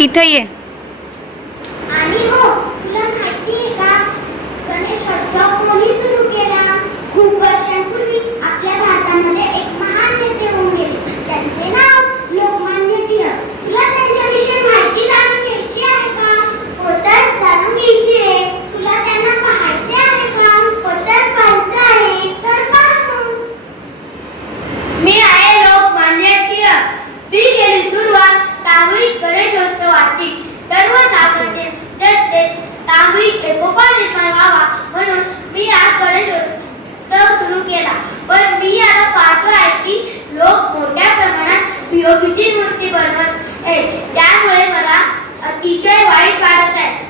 इथं ये. अतिशय वाईट वाढत आहे.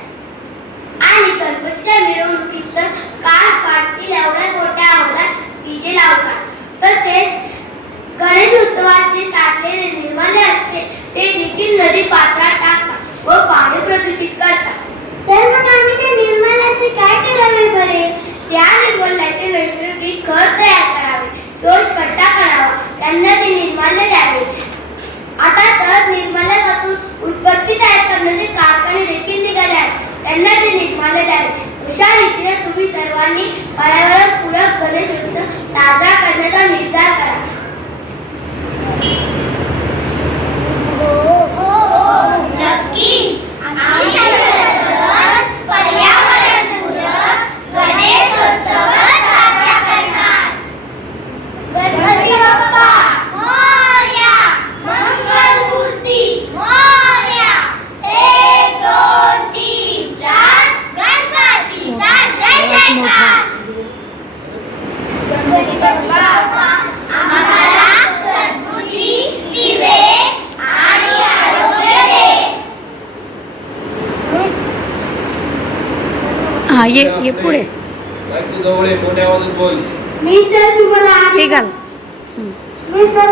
आणि गणपतीच्या मिरवणुकीचं काळ फाटतील एवढ्या मोठ्या आवाजात डीजे लावतात. तसेच गणेश उत्सवाचे साधलेले निर्मले असते. पर्यावरण पूरक गणेश उत्सव साजरा हा ये ये पुढे. ठीक आहे मी तुम्हाला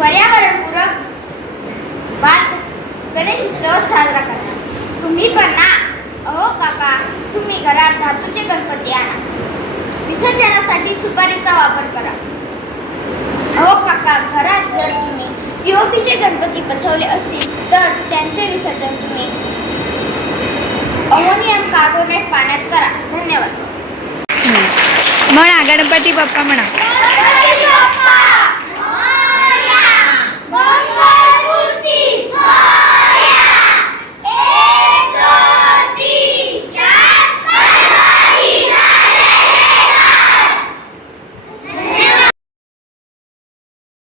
पर्यावरणपूरक बाल गणेश उत्सव साजरा करणार. तुम्ही पण ना? अहो काका तुम्ही घरात धातूचे गणपती आणा. विसर्जनासाठी सुपारीचा वापर करा. अहो काका घरात जर तुम्ही पीओपीचे गणपती बसवले असतील तर त्यांचे विसर्जन तुम्ही अमोनियम कार्बोनेट पाण्यात करा. धन्यवाद. म्हणा गणपती बाप्पा म्हणा.